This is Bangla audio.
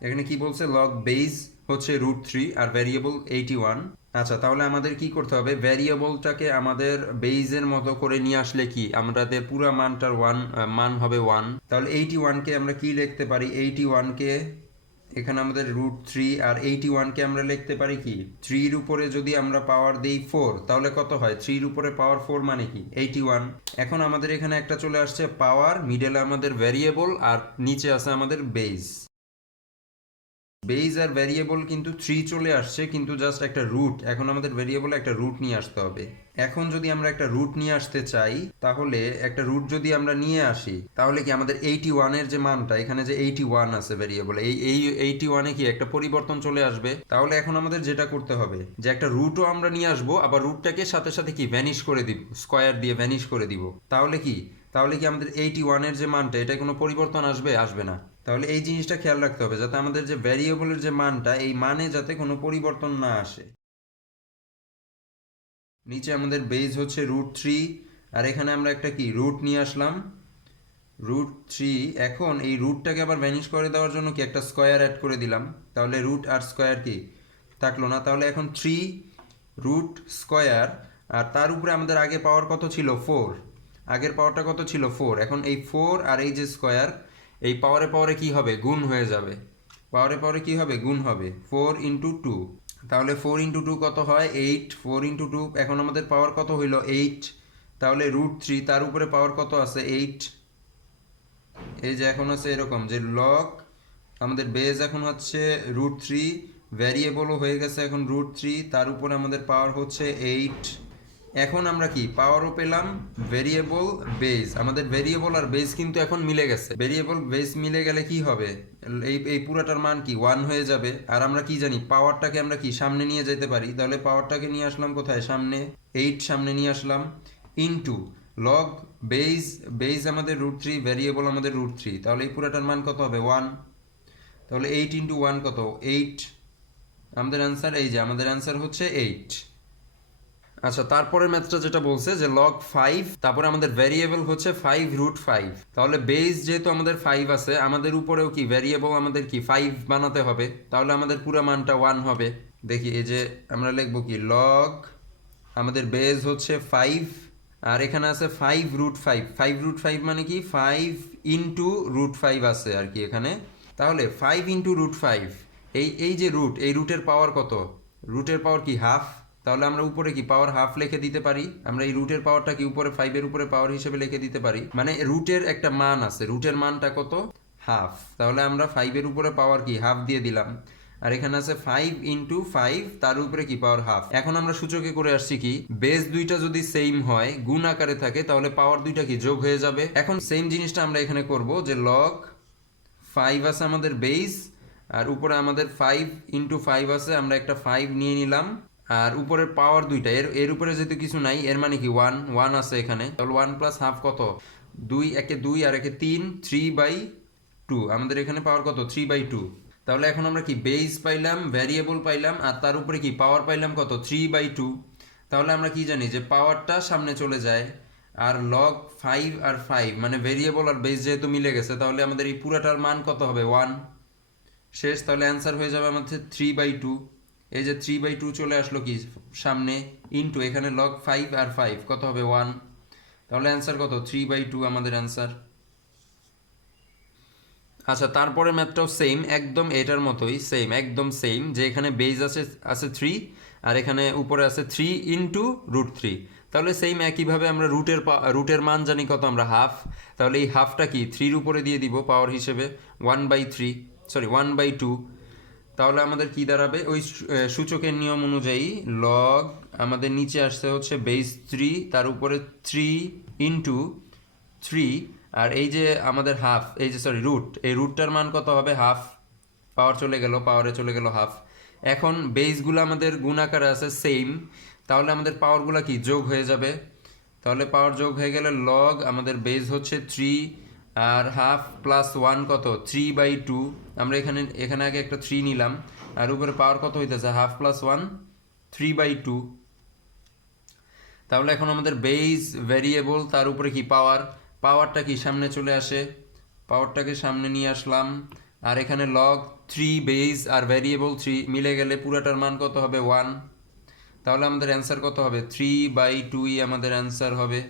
এখানে কি বলছে, লগ বেজ হচ্ছে √3 আর ভ্যারিয়েবল 81। আচ্ছা, তাহলে আমাদের কি করতে হবে, ভ্যারিয়েবলটাকে আমাদের বেজের মতো করে নিয়ে আসলে কি আমাদের পুরো মানটার মান হবে 1। তাহলে 81কে আমরা কি লিখতে পারি, 81কে এখানে আমাদের √3 আর 81কে আমরা লিখতে পারি কি 3-র উপরে যদি আমরা পাওয়ার দিই 4 তাহলে কত হয়, 3-র উপরে পাওয়ার 4 মানে কি 81। এখন আমাদের এখানে একটা চলে আসছে পাওয়ার, মিডলে আমাদের ভ্যারিয়েবল আর নিচে আছে আমাদের বেজ। বেজ আর ভ্যারিয়েবল কিন্তু 3 চলে আসছে, কিন্তু জাস্ট একটা রুট, এখন আমাদের ভ্যারিয়েবলে একটা রুট নিয়ে আসতে হবে। এখন যদি আমরা একটা রুট নিয়ে আসতে চাই, তাহলে একটা রুট যদি আমরা নিয়ে আসি তাহলে কি আমাদের 81-এর যে মানটা, এখানে যে 81 আছে ভ্যারিয়েবলে, এই 81-এ কি একটা পরিবর্তন চলে আসবে। তাহলে এখন আমাদের যেটা করতে হবে যে একটা রুটও আমরা নিয়ে আসবো, আবার রুটটাকে সাথে সাথে কি ভ্যানিশ করে দিব, স্কয়ার দিয়ে ভ্যানিশ করে দিব। তাহলে কি আমাদের 81-এর যে মানটা, এটা কোনো পরিবর্তন আসবে, আসবে না। তাহলে এই জিনিসটা খেয়াল রাখতে হবে যাতে আমাদের যে ভ্যারিয়েবলের যে মানটা, এই মানে যাতে কোনো পরিবর্তন না আসে। নিচে আমাদের বেজ হচ্ছে √3 আর এখানে আমরা একটা কি রুট নিয়ে আসলাম √3। এখন এই রুটটাকে আবার ভ্যানিশ করে দেওয়ার জন্য কি একটা স্কয়ার অ্যাড করে দিলাম, তাহলে রুট আর স্কয়ার কি থাকলো না। তাহলে এখন 3 রুট স্কয়ার, আর তার উপরে আমাদের আগে পাওয়ার কত ছিল 4, আগের পাওয়ারটা কত ছিল 4, এখন এই 4 আর এই যে স্কয়ার, এই পাওয়ারে পাওয়ারে কি হবে, গুণ হয়ে যাবে। পাওয়ারে পাওয়ারে কি হবে, গুণ হবে 4 × 2। তাহলে 4 × 2 কত হয় 8, 4 × 2, এখন আমাদের পাওয়ার কত হইল 8। তাহলে √3 তার উপরে পাওয়ার কত আছে 8। এই যে এখন আছে এরকম যে লগ আমাদের বেজ এখন হচ্ছে √3, ভ্যারিয়েবলও হয়ে গেছে এখন √3, তার উপরে আমাদের পাওয়ার হচ্ছে 8। এখন আমরা কি পাওয়ারও পেলাম, ভেরিয়েবল বেজ, আমাদের ভেরিয়েবল আর বেজ কিন্তু এখন মিলে গেছে। ভেরিয়েবল বেজ মিলে গেলে কি হবে, এই পুরাটার মান কি 1 হয়ে যাবে। আর আমরা কি জানি, পাওয়ারটাকে আমরা কি সামনে নিয়ে যেতে পারি, তাহলে পাওয়ারটাকে নিয়ে আসলাম কোথায়, সামনে, 8 সামনে নিয়ে আসলাম, ইনটু লগ বেজ, বেজ আমাদের √3, ভেরিয়েবল আমাদের √3, তাহলে এই পুরাটার মান কত হবে 1। তাহলে 8 × 1 কত 8, আমাদের অ্যান্সার, এই যে আমাদের অ্যান্সার হচ্ছে 8। আচ্ছা, তারপরের ম্যাথটা যেটা বলছে যে লগ 5, তারপরে আমাদের ভ্যারিয়েবল হচ্ছে 5 √5। তাহলে বেস যেহেতু আমাদের 5 আছে, আমাদের উপরেও কি ভ্যারিয়েবল আমাদের কি 5 বানাতে হবে, তাহলে আমাদের পুরো মানটা 1 হবে। দেখি এই যে আমরা লিখবো কি লগ আমাদের বেস হচ্ছে 5 আর এখানে আছে 5 √5, 5 √5 মানে কি 5 × √5 আছে আর কি এখানে। তাহলে 5 × √5, এই যে রুট, এই রুটের পাওয়ার কত, রুটের পাওয়ার কি হাফ। তাহলে আমরা উপরে কি পাওয়ার হাফ লিখে দিতে পারি, আমরা এই রুটের পাওয়ারটা কি উপরে 5-এর উপরে পাওয়ার হিসেবে লিখে দিতে পারি, মানে রুটের একটা মান আছে, রুটের মানটা কত হাফ। তাহলে আমরা 5-এর উপরে পাওয়ার কি হাফ দিয়ে দিলাম, আর এখানে আছে 5 × 5, তার উপরে কি পাওয়ার হাফ। এখন আমরা সূচকে করে আসছি কি বেস দুইটা যদি সেম হয়, গুণ আকারে থাকে, তাহলে পাওয়ার দুইটা কি যোগ হয়ে যাবে। এখন সেম জিনিসটা আমরা এখানে করব যে লগ 5 আছে আমাদের বেস, আর উপরে আমাদের 5 × 5 আছে, আমরা একটা 5 নিয়ে নিলাম, আর উপরের পাওয়ার দুইটা, এর উপরে যেহেতু কিছু নাই, এর মানে কি 1 আছে এখানে, তাহলে 1 + হাফ কত 2, একে 2 আর একে 3, 3/2, আমাদের এখানে পাওয়ার কত 3/2। তাহলে এখন আমরা কি বেস পাইলাম, ভ্যারিয়েবল পাইলাম, আর তার উপরে কি পাওয়ার পাইলাম কত 3/2। তাহলে আমরা কি জানি যে পাওয়ারটা সামনে চলে যায়, আর লগ 5 আর 5 মানে ভেরিয়েবল আর বেস যেহেতু মিলে গেছে, তাহলে আমাদের এই পুরাটার মান কত হবে 1 শেষ। তাহলে অ্যান্সার হয়ে যাবে আমাদের 3/2। এই যে 3/2 চলে আসলো কি সামনে, ইনটু এখানে লগ 5 আর 5 কত হবে 1, তাহলে অ্যান্সার কত 3/2 আমাদের অ্যান্সার। আচ্ছা, তারপরে ম্যাথটাও সেম, একদম এটার মতোই সেম, একদম সেম, যে এখানে বেজ আছে আছে 3 আর এখানে উপরে আছে 3 × √3। তাহলে সেম একইভাবে আমরা রুটের মান জানি কত, আমরা হাফ, তাহলে এই হাফটা কি 3-র উপরে দিয়ে দিব পাওয়ার হিসেবে 1/3, সরি 1/2। তাহলে আমাদের কি দাঁড়াবে, ওই সূচকের নিয়ম অনুযায়ী লগ আমাদের নিচে আসতে হচ্ছে বেস 3, তার উপরে 3 × 3, আর এই যে আমাদের হাফ, এই যে সরি রুট, এই রুটটার মান কত হবে হাফ, পাওয়ার চলে গেল, পাওয়ারে চলে গেল হাফ। এখন বেসগুলো আমাদের গুণ আকারে আছে সেম, তাহলে আমাদের পাওয়ারগুলো কি যোগ হয়ে যাবে। তাহলে পাওয়ার যোগ হয়ে গেলে লগ আমাদের বেস হচ্ছে 3 আর হাফ প্লাস 1 কত 3/2, আমরা এখানে এখানে আগে একটা 3 নিলাম, আর উপরে পাওয়ার কত হইতেছে হাফ প্লাস 1 3/2। তাহলে এখন আমাদের বেস ভেরিয়েবল, তার উপরে কি পাওয়ার, পাওয়ারটা কি সামনে চলে আসে, পাওয়ারটাকে সামনে নিয়ে আসলাম, আর এখানে লগ থ্রি বেস আর ভ্যারিয়েবল থ্রি মিলে গেলে পুরাটার মান কত হবে 1। তাহলে আমাদের অ্যান্সার কত হবে 3/2 আমাদের অ্যান্সার হবে।